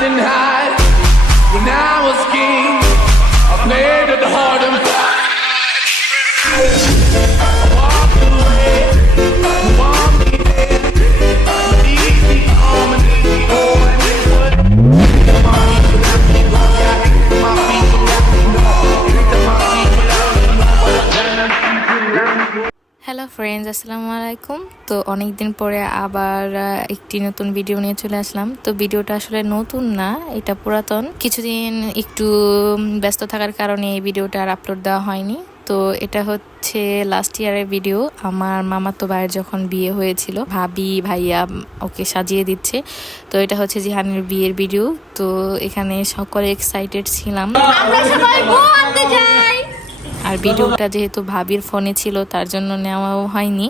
didn't hide. When I was king, I played it hard and fast. I walked away, you want me there. Easy on and easy on and it would. Come on, you should have me go back. My feet so that we know. My feet without me know what I'm gonna do. Hello friends, আসসালামু আলাইকুম। তো অনেক দিন পরে আবার একটি নতুন video নিয়ে চলে আসলাম। তো ভিডিওটা আসলে নতুন না, এটা পুরাতন। কিছুদিন একটু ব্যস্ত থাকার কারণে এই ভিডিওটা আর আপলোড দেওয়া হয়নি। তো এটা হচ্ছে লাস্ট ইয়ারের ভিডিও। আমার মামাতো ভাইয়ের যখন বিয়ে হয়েছিল, ভাবি ভাইয়া ওকে সাজিয়ে দিচ্ছে। তো এটা হচ্ছে জিহানের বিয়ের ভিডিও। তো এখানে সকলে এক্সাইটেড ছিলাম। আর ভিডিওটা যেহেতু ভাবির ফোনে ছিল তার জন্য নেওয়াও হয়নি।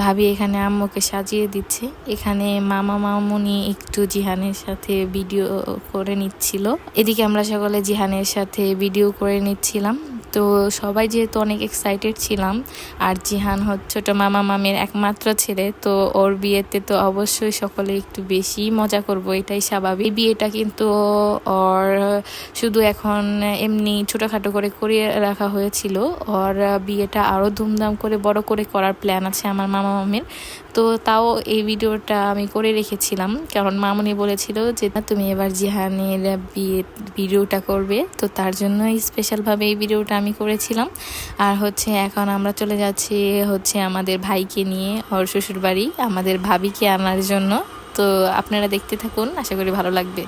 ভাবি এখানে আম্মুকে সাজিয়ে দিচ্ছে। এখানে মামা মামুনি একটু জিহানের সাথে ভিডিও করে নিচ্ছিল, এদিকে আমরা সকলে জিহানের সাথে ভিডিও করে নিচ্ছিলাম। তো সবাই যেহেতু অনেক এক্সাইটেড ছিলাম, আর জিহান হচ্ছে ছোট মামা মামের একমাত্র ছেলে, তো ওর বিয়েতে তো অবশ্যই সকলে একটু বেশি মজা করব, এটাই স্বাভাবিক। বিয়েটা কিন্তু ওর শুধু এখন এমনি ছোটোখাটো করে করিয়ে রাখা হয়েছিল। ওর বিয়েটা আরও ধুমধাম করে বড় করে করার প্ল্যান আছে আমার মামা মামের। তো তাও এই ভিডিওটা আমি করে রেখেছিলাম, কারণ মামুনি বলেছিল যে তুমি এবার জিহানের বিয়ে ভিডিওটা করবে। তো তার জন্য স্পেশালভাবে এই ভিডিওটা আমি করেছিলাম। আর হচ্ছে এখন আমরা চলে যাচ্ছি হচ্ছে আমাদের ভাইকে নিয়ে ওর শ্বশুর বাড়ি, আমাদের ভাবিকে আনার জন্য। তো আপনারা দেখতে থাকুন, আশা করি ভালো লাগবে।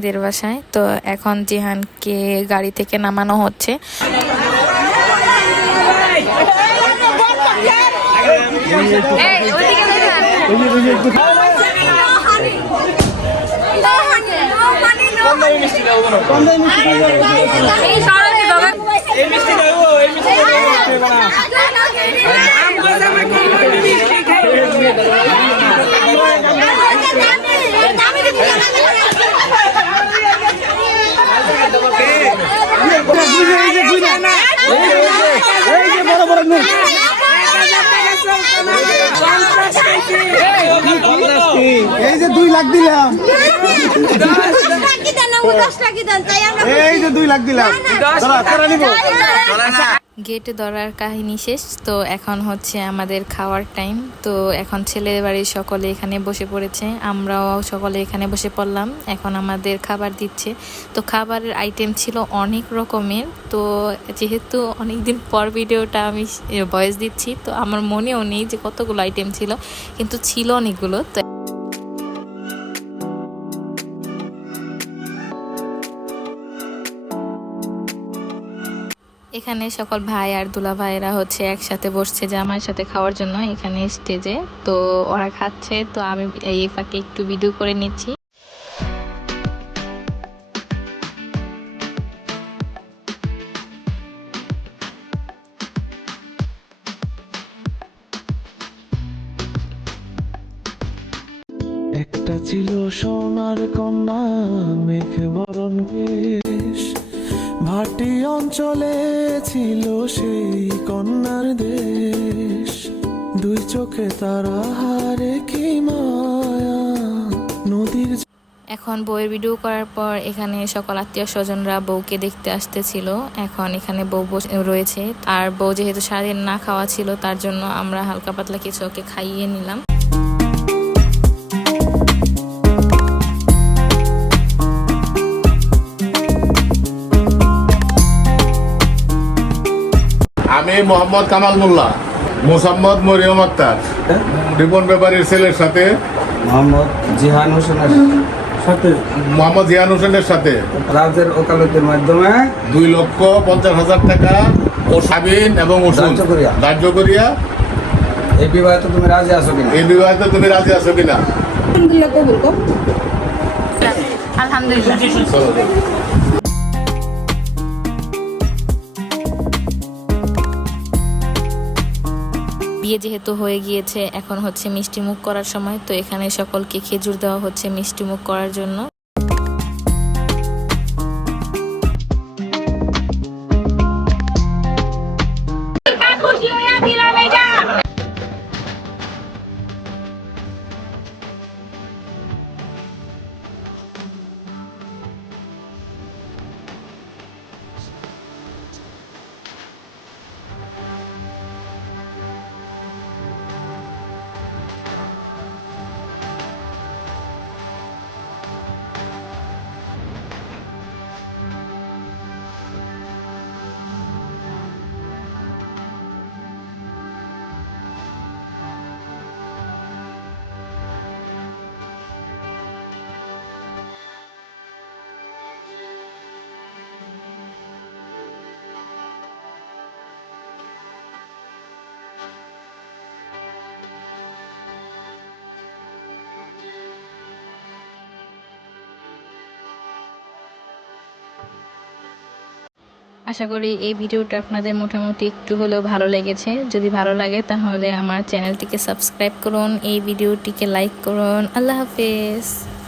এদের বাসায় তো এখন জিহানকে গাড়ি থেকে নামানো হচ্ছে। এই যে 2 লাখ দিলাম, এই যে 2 লাখ দিলাম, গেটে ধরার কাহিনী শেষ। তো এখন হচ্ছে আমাদের খাওয়ার টাইম। তো এখন ছেলের বাড়ির সকলে এখানে বসে পড়েছে, আমরাও সকলে এখানে বসে পড়লাম। এখন আমাদের খাবার দিচ্ছে। তো খাবারের আইটেম ছিল অনেক রকমের। তো যেহেতু অনেকদিন পর ভিডিওটা আমি ভয়েস দিচ্ছি, তো আমার মনেও নেই যে কতগুলো আইটেম ছিল, কিন্তু ছিল অনেকগুলো। তো এখানে সকল ভাই আর দুলা ভাইয়েরা হচ্ছে একসাথে বসছে জামাইয়ের সাথে খাওয়ার জন্য এখানে স্টেজে। তো ওরা খাচ্ছে, তো আমি এই ফাঁকে একটু ভিডিও করে নিচ্ছি। একটা ছিল সোনার কন্যা, মেঘে বরণ বেশ, ভাটি অঞ্চলে ছিল সেই কন্যার দেশ। 2 চোখে তারা হারে কি মায়া, নদীর। এখন বউয়ের ভিডিও করার পর এখানে সকল আত্মীয় স্বজনরা বউকে দেখতে আসতেছিল। এখন এখানে বউ রয়েছে, আর বউ যেহেতু সারাদিন না খাওয়া ছিল, তার জন্য আমরা হালকা পাতলা কিছু ওকে খাইয়ে নিলাম। আমি মোহাম্মদ কামাল মোল্লা, মোসাম্মদ মরিয়ম আক্তার রিপন ব্যাপারীর ছেলের সাথে মোহাম্মদ জিহান হোসেনের সাথে মোহাম্মদ জিয়ান হোসেনের সাথে রাজের ওকালতের মাধ্যমে 2,50,000 টাকা ও সাবিন এবং ওষুধ ধার্য করিয়া। ধার্য করিয়া এই বিবাহে তুমি রাজি আছো কিনা? এই বিবাহে তুমি রাজি আছো কিনা? আলহামদুলিল্লাহ। চলো। বিয়ে যেহেতু হয়ে গিয়েছে, এখন হচ্ছে মিষ্টি মুখ করার সময়। তো এখানে সকলকে খেজুর দেওয়া হচ্ছে মিষ্টি মুখ করার জন্য। আশা করি এই ভিডিওটা আপনাদের মোটামুটি একটু হলেও ভালো লেগেছে। যদি ভালো লাগে তাহলে আমার চ্যানেলটিকে সাবস্ক্রাইব করুন, এই ভিডিওটিকে লাইক করুন। আল্লাহ হাফেজ।